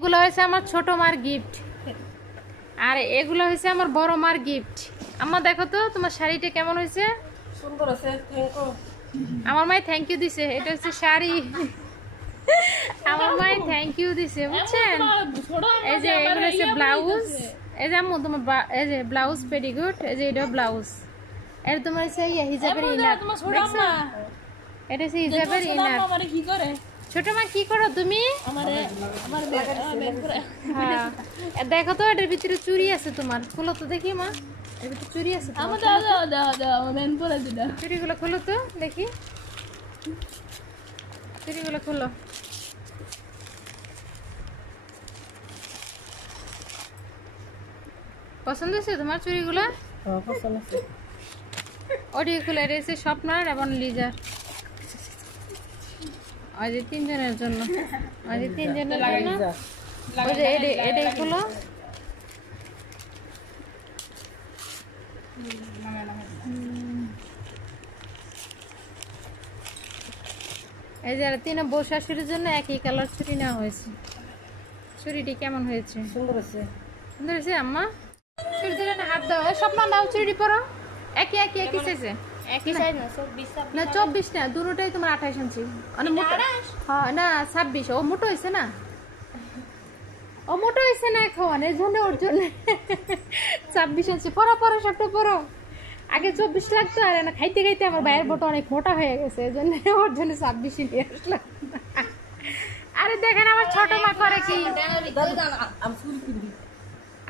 এগুলো হয়েছে আমার ছোট মার গিফট, আর এগুলো হয়েছে আমার বড় মার গিফট। আম্মা দেখো তো তোমার শাড়িটা কেমন হয়েছে? সুন্দর আছে, থ্যাংক ইউ। আমার মাই থ্যাংক ইউ দিছে, এটা হচ্ছে শাড়ি। আমার মাই থ্যাংক ইউ দিছে, বুঝছেন? এই যে এগুলো হচ্ছে ব্লাউজ, এই যে আম্মু তোমার এই যে ব্লাউজ পেটিকোট, এই যে এটা ব্লাউজ, এটা তোমার হচ্ছে হিজাবের ইনার, দেখছো? এটা হচ্ছে হিজাবের ইনার। ছোট মা কি করো তুমি? হ্যাঁ দেখো তো, এটার ভিতরে চুড়ি আছে তোমার, খুলো তো দেখি মা, এর ভিতরে চুড়ি আছে। চুড়িগুলো খুলো তো দেখি, চুড়িগুলো খুলো। পছন্দ হয়েছে তোমার চুড়িগুলো? ওটি খুলে, এটা হচ্ছে স্বপ্নার এবং লিজার, আজ তিনজনের জন্য, আজ তিনজনের জন্য। ওই যে এটাই খুলো, এই যে তিন বউ শাশুড়ির জন্য একই কালার ছুরি নেওয়া হয়েছে। চুড়িটি কেমন হয়েছে? সুন্দর আছে, সুন্দর হয়েছে আম্মা? চুড়ি দিলে না হাত দাও, স্বপ্ন দাও চুড়ি পরো, একই সাইজে। একই সাইজ না, 24 না 24 না, দুটোটাই তোমার 28 ইঞ্চি। মানে মোটা, হ্যাঁ না 26। ও মোটো হয়েছে না, ও মোটো হয়েছে না এখন, এর জন্য ওর জন্য 26 ইঞ্চি। পরো পরো সবটা পরো, আগে 24 লাগতো, আর না খাইতে খাইতে আমার ভাইয়ের বোটা অনেক মোটা হয়ে গেছে, এর জন্য ওর জন্য 26 নিয়ে আসলাম। আরে দেখেন আমার ছোট মা করে কি,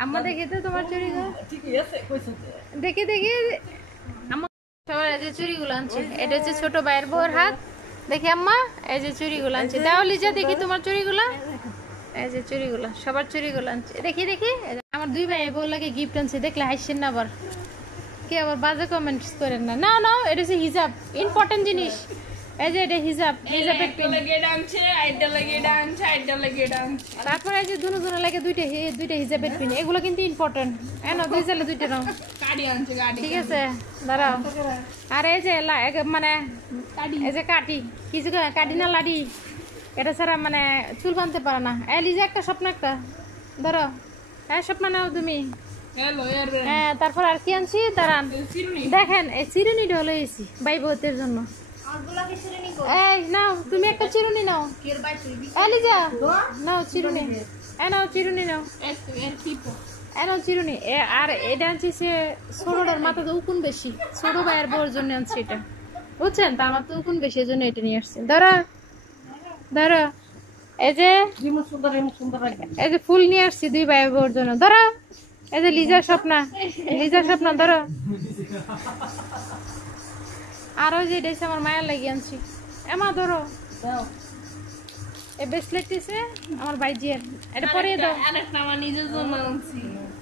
আম্মা দেখি তো তোমার চুড়িগুলো, দেখি দেখি আম্মা সবার এই যে চুড়িগুলো আনছে, এটা হচ্ছে ছোট ভাইয়ের বউর হাত, দেখি আম্মা এই যে চুড়িগুলো আনছে, দাও লিজা দেখি তোমার চুড়িগুলো, এই যে চুড়িগুলো সবার চুড়িগুলো আনছে, দেখি দেখি। আমার দুই ভাইয়ের বউ লাগে গিফট আনছে, দেখলে হাসছেন না আবার, কি আবার বাজে কমেন্টস করেন না। না না এটা হচ্ছে হিজাব, ইম্পর্টেন্ট জিনিস, এই যে এটা হিজাব, হিজাবের পিন। তারপরে এই যে দুনো লাগে দুইটা হিজাবের পিন, এগুলো কিন্তু ইম্পর্টেন্ট। এনো দুই চালে দুইটা নাও, ঠিক আছে দাঁড়াও। আর এই যে মানে এই যে কাটি, কিছু কাটি না লাডি, এটা ছাড়া মানে চুল বানতে পারে না। লিজে একটা স্বপ্ন, একটা ধরো, হ্যাঁ স্বপ্ন নাও তুমি। হ্যাঁ তারপর আর কি আনছি দাঁড়ান, দেখেন এই চিরুনিটা হলো এসি ভাই বউতের জন্য। এই নাও তুমি একটা চিরুনি নাও, লিজা নাও চিরুনি, নাও চিরুনি নাও, নাও চিরুনি। আর এটা আনছি সে ছোটটার মাথাতে উকুন বেশি, ছোট ভাইয়ের বউর জন্য আনছি এটা, বুঝছেন? তার মাথাতে উকুন বেশি, এই জন্য এটা নিয়ে আসছি। ধরো ধরো, এই যে ফুল নিয়ে আসছি দুই ভাইয়ের বউর জন্য। ধরো এই যে লিজার স্বপ্না, লিজার স্বপ্না ধরো। আর ওই যে এটা আমার মায়ের লাগিয়ে আনছি, এমা ধরো। এই ব্রেসলেট দিছে আমার ভাইজির, এটা পরিয়ে দাও।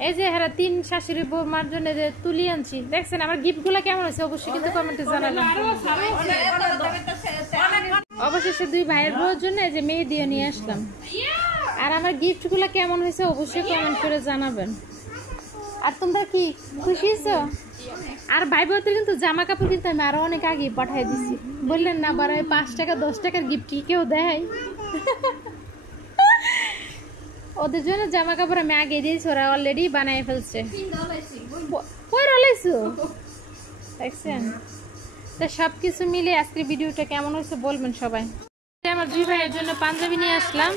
এই যে হ্যাঁ তিন শাশুড়ি বউ মার জন্য যে তুলি আনছি, দেখছেন আমার গিফট গুলা কেমন হয়েছে অবশ্যই কিন্তু কমেন্টে জানাবেন। অবশেষে দুই ভাইয়ের বউর জন্য এই যে মেহেদি নিয়ে আসলাম। আর আমার গিফট গুলা কেমন হয়েছে অবশ্যই কমেন্ট করে জানাবেন। আর তোমরা কি খুশি হয়েছো? আর ভাই বোনদের কিন্তু জামা কাপড় কিন্তু আমি আরো অনেক আগে পাঠাই দিছি, বললেন না আবার 5 টাকা 10 টাকার গিফট কি কেউ দেয়? ওদের জন্য জামা কাপড় আমি আগে দিয়েছি, ওরা অলরেডি বানাই ফেলছে। দেখছেন তো, সবকিছু মিলে আজকের ভিডিওটা কেমন হয়েছে বলবেন সবাই। আমার দুই ভাইয়ের জন্য পাঞ্জাবি নিয়ে আসলাম,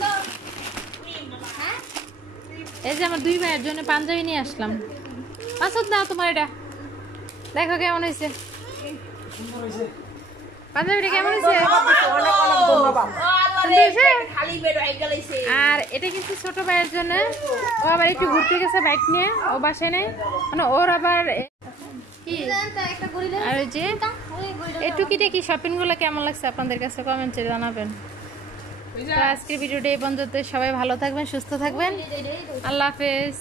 এই যে আমার দুই ভাইয়ের জন্য পাঞ্জাবি নিয়ে আসলাম। মাসুদ নাও তোমার এটা, দেখো কেমন হয়েছে পাঞ্জাবিটা, কেমন হয়েছে? আর এটা কিন্তু ছোট ভাইয়ের জন্য, ও আবার একটু ঘুরতে গেছে বাইক নিয়ে, ও বাসায় নেই মানে ওর আবার কি। আর ওই যে এই টুকিটাকি শপিং গুলো কেমন লাগছে আপনাদের কাছে কমেন্টে জানাবেন। তো আজকের ভিডিওটা এই পর্যন্ত, সবাই ভালো থাকবেন, সুস্থ থাকবেন, আল্লাহ হাফেজ।